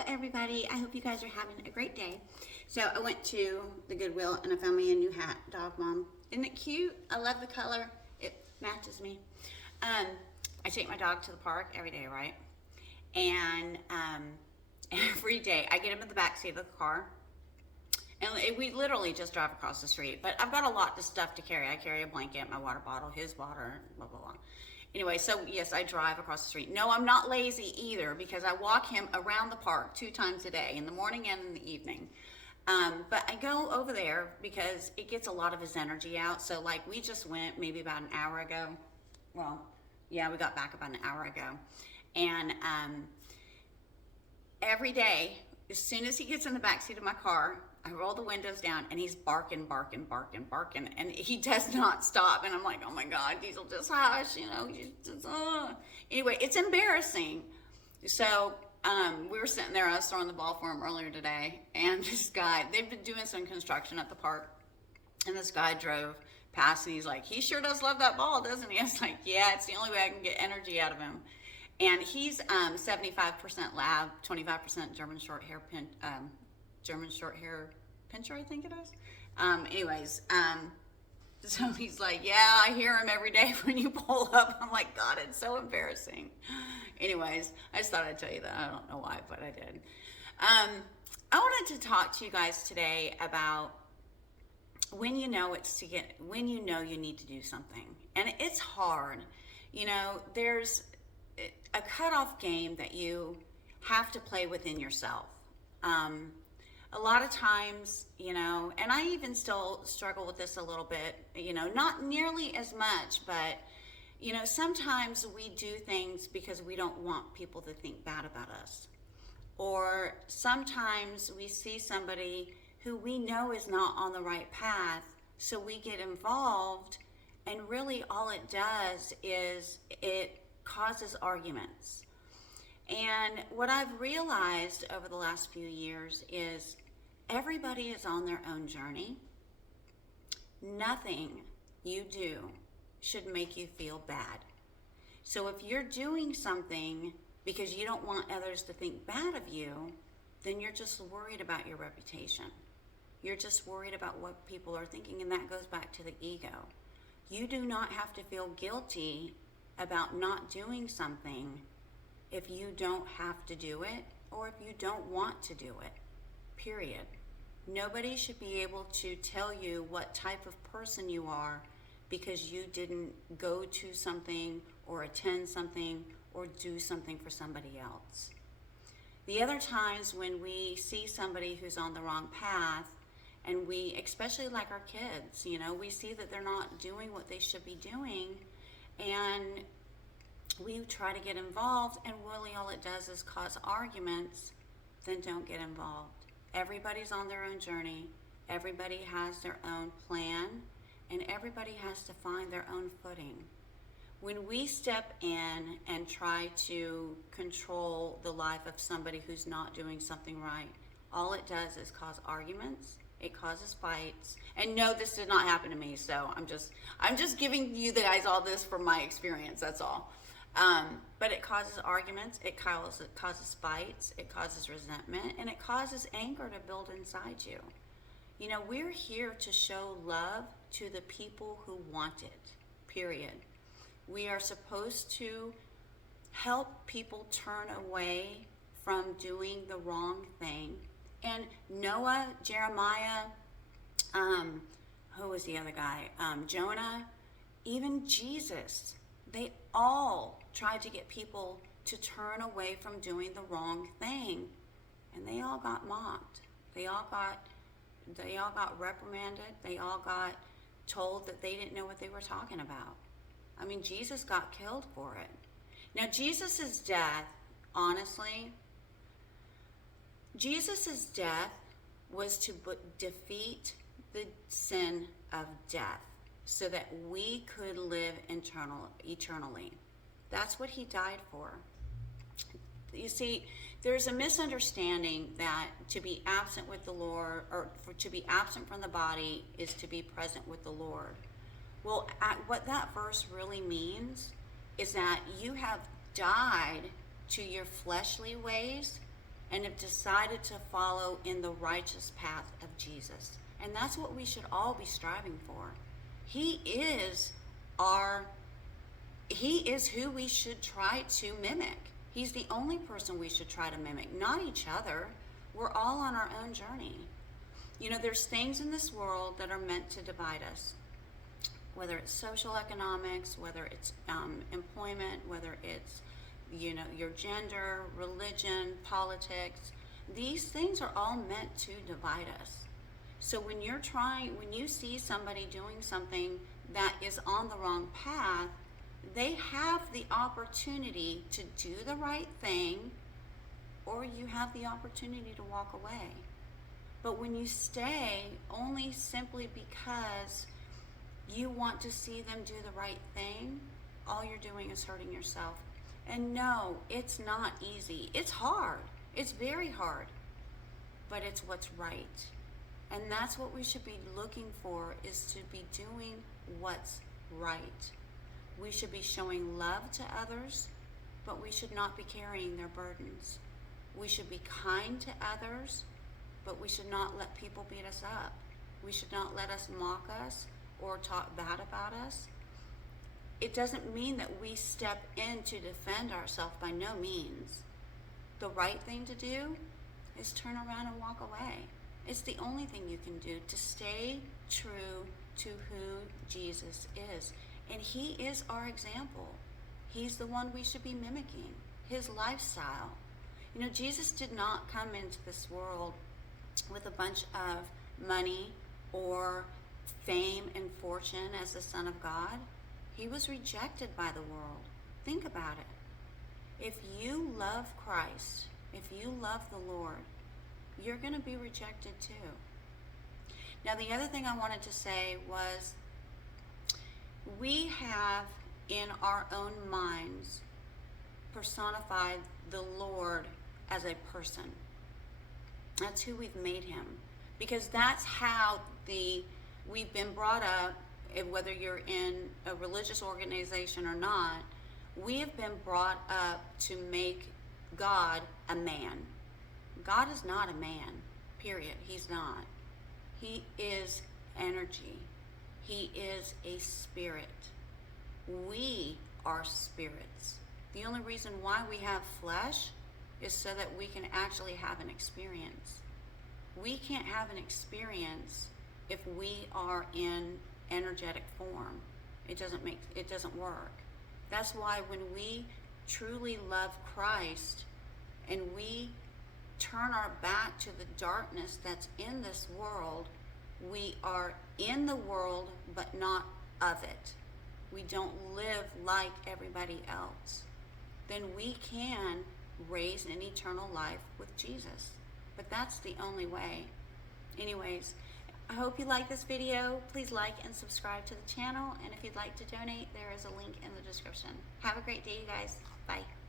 Hello everybody, I hope you guys are having a great day. So I went to the Goodwill and I found me a new hat, Dog Mom. Isn't it cute? I love the color, it matches me. I take my dog to the park every day, right? And every day I get him in the back seat of the car and we literally just drive across the street. But I've got a lot of stuff to carry. I carry a blanket, my water bottle, his water, blah, blah, blah. Anyway, so yes, I drive across the street. No, I'm not lazy either because I walk him around the park 2 times a day, in the morning and in the evening. But I go over there because it gets a lot of his energy out. So like we just went maybe about an hour ago. Well, yeah, we got back about an hour ago. And every day, as soon as he gets in the back seat of my car, I roll the windows down and he's barking, barking, barking, barking, and he does not stop. And I'm like, oh my God, Diesel, just hush, Anyway, it's embarrassing. So we were sitting there, I was throwing the ball for him earlier today, and this guy, they've been doing some construction at the park, and this guy drove past and he's like, he sure does love that ball, doesn't he? I was like, yeah, it's the only way I can get energy out of him. And he's 75% lab, 25% German short hair pincher, I think it is. So he's like, yeah, I hear him every day when you pull up. I'm like, God, it's so embarrassing. When I just thought I'd tell you that. I don't know why, but I did. I wanted to talk to you guys today about when you know you need to do something. And it's hard. There's a cutoff game that you have to play within yourself. A lot of times, and I even still struggle with this a little bit, not nearly as much, but, sometimes we do things because we don't want people to think bad about us. Or sometimes we see somebody who we know is not on the right path, so we get involved, and really all it does is it causes arguments. And what I've realized over the last few years is everybody is on their own journey. Nothing you do should make you feel bad. So if you're doing something because you don't want others to think bad of you, then you're just worried about your reputation. You're just worried about what people are thinking, and that goes back to the ego. You do not have to feel guilty about not doing something if you don't have to do it or if you don't want to do it, period. Nobody should be able to tell you what type of person you are because you didn't go to something or attend something or do something for somebody else. The other times when we see somebody who's on the wrong path, and we, especially like our kids, we see that they're not doing what they should be doing, and we try to get involved, and really all it does is cause arguments. Then don't get involved. Everybody's on their own journey. Everybody has their own plan, and everybody has to find their own footing. When we step in and try to control the life of somebody who's not doing something right, all it does is cause arguments. It causes fights. And no, this did not happen to me, so I'm just giving you guys all this from my experience, that's all. But it causes arguments, it causes fights, it causes resentment, and it causes anger to build inside you. We're here to show love to the people who want it, period. We are supposed to help people turn away from doing the wrong thing. And Noah, Jeremiah, who was the other guy? Jonah, even Jesus, they all tried to get people to turn away from doing the wrong thing, and they all got mocked. They all got reprimanded. They all got told that they didn't know what they were talking about. I mean, Jesus got killed for it. Now, Jesus' death, honestly, Jesus' death was to defeat the sin of death so that we could live eternally. That's what he died for. You see, there's a misunderstanding that to be absent with the Lord, or to be absent from the body, is to be present with the Lord. Well, what that verse really means is that you have died to your fleshly ways and have decided to follow in the righteous path of Jesus. And that's what we should all be striving for. He is who we should try to mimic. He's the only person we should try to mimic, not each other. We're all on our own journey. You know, there's things in this world that are meant to divide us, whether it's social economics, whether it's employment, whether it's, you know, your gender, religion, politics. These things are all meant to divide us. So when you see somebody doing something that is on the wrong path, they have the opportunity to do the right thing, or you have the opportunity to walk away. But when you stay only simply because you want to see them do the right thing, all you're doing is hurting yourself. And no, it's not easy. It's hard. It's very hard. But it's what's right. And that's what we should be looking for, is to be doing what's right. We should be showing love to others, but we should not be carrying their burdens. We should be kind to others, but we should not let people beat us up. We should not let us mock us or talk bad about us. It doesn't mean that we step in to defend ourselves, by no means. The right thing to do is turn around and walk away. It's the only thing you can do to stay true to who Jesus is. And he is our example. He's the one we should be mimicking, his lifestyle. You know, Jesus did not come into this world with a bunch of money or fame and fortune as the Son of God. He was rejected by the world. Think about it. If you love Christ, if you love the Lord, you're going to be rejected too. Now, the other thing I wanted to say was, we have in our own minds personified the Lord as a person. That's who we've made him, because that's how we've been brought up. Whether you're in a religious organization or not, we have been brought up to make God a man. God is not a man, period. He's not. He is energy. He is a spirit. We are spirits. The only reason why we have flesh is so that we can actually have an experience. We can't have an experience if we are in energetic form. It doesn't work. That's why when we truly love Christ and we turn our back to the darkness that's in this world, we are in the world but not of it. We don't live like everybody else. Then we can raise an eternal life with Jesus. But that's the only way. Anyways, I hope you like this video. Please like and subscribe to the channel. And if you'd like to donate, there is a link in the description. Have a great day, you guys. Bye.